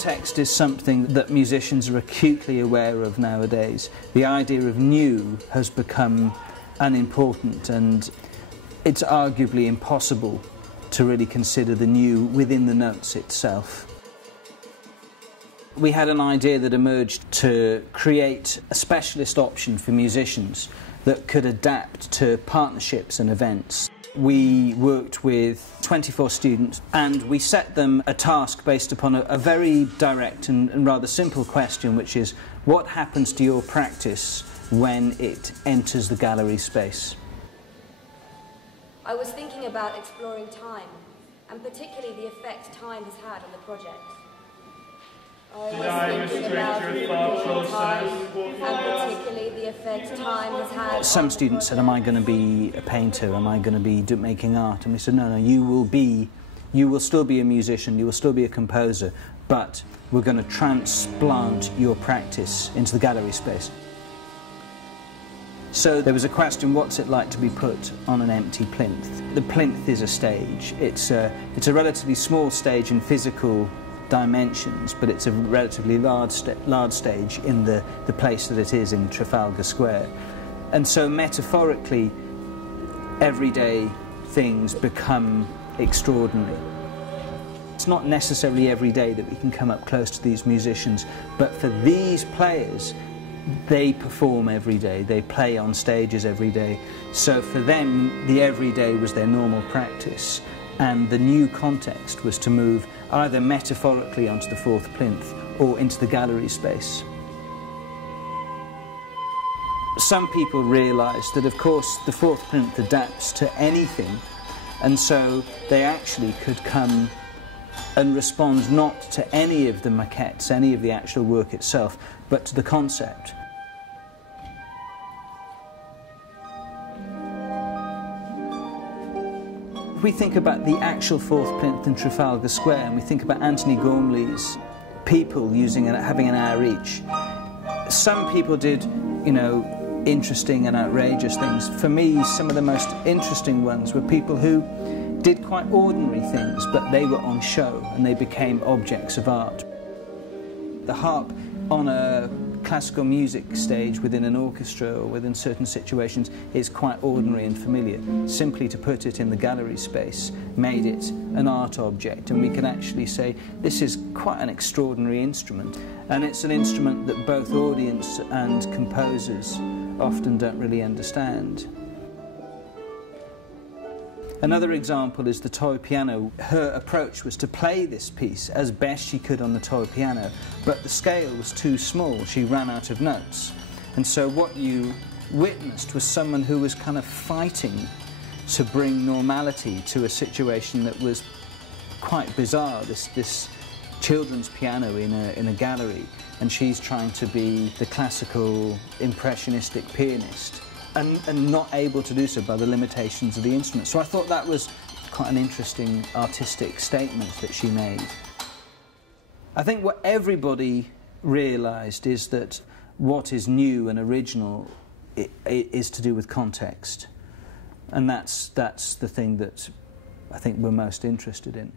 Context is something that musicians are acutely aware of nowadays. The idea of new has become unimportant, and it's arguably impossible to really consider the new within the notes itself. We had an idea that emerged to create a specialist option for musicians that could adapt to partnerships and events. We worked with 24 students and we set them a task based upon a very direct and rather simple question, which is, what happens to your practice when it enters the gallery space? I was thinking about exploring time, and particularly the effect time has had on the project. Did I restrict your thought process? And particularly the effect time has had. Some students said, am I going to be a painter? Am I going to be making art? And we said, no, you will still be a musician, you will still be a composer, but we're going to transplant your practice into the gallery space. So there was a question, what's it like to be put on an empty plinth? The plinth is a stage. It's a relatively small stage in physical dimensions, but it's a relatively large stage in the place that it is in Trafalgar Square. And so metaphorically, everyday things become extraordinary. It's not necessarily every day that we can come up close to these musicians, but for these players, they perform every day, they play on stages every day. So for them, the everyday was their normal practice, and the new context was to move either metaphorically onto the Fourth Plinth or into the gallery space. Some people realised that, of course, the Fourth Plinth adapts to anything, and so they actually could come and respond not to any of the maquettes, any of the actual work itself, but to the concept. If we think about the actual Fourth Plinth in Trafalgar Square, and we think about Anthony Gormley's people having an hour each, some people did, interesting and outrageous things. For me, some of the most interesting ones were people who did quite ordinary things, but they were on show and they became objects of art. The harp on a classical music stage within an orchestra or within certain situations is quite ordinary and familiar. Simply to put it in the gallery space made it an art object, and we can actually say this is quite an extraordinary instrument, and it's an instrument that both audience and composers often don't really understand. Another example is the toy piano. Her approach was to play this piece as best she could on the toy piano, but the scale was too small. She ran out of notes. And so what you witnessed was someone who was kind of fighting to bring normality to a situation that was quite bizarre. This children's piano in a gallery, and she's trying to be the classical impressionistic pianist, and not able to do so by the limitations of the instrument. So I thought that was quite an interesting artistic statement that she made. I think what everybody realised is that what is new and original is to do with context, and that's the thing that I think we're most interested in.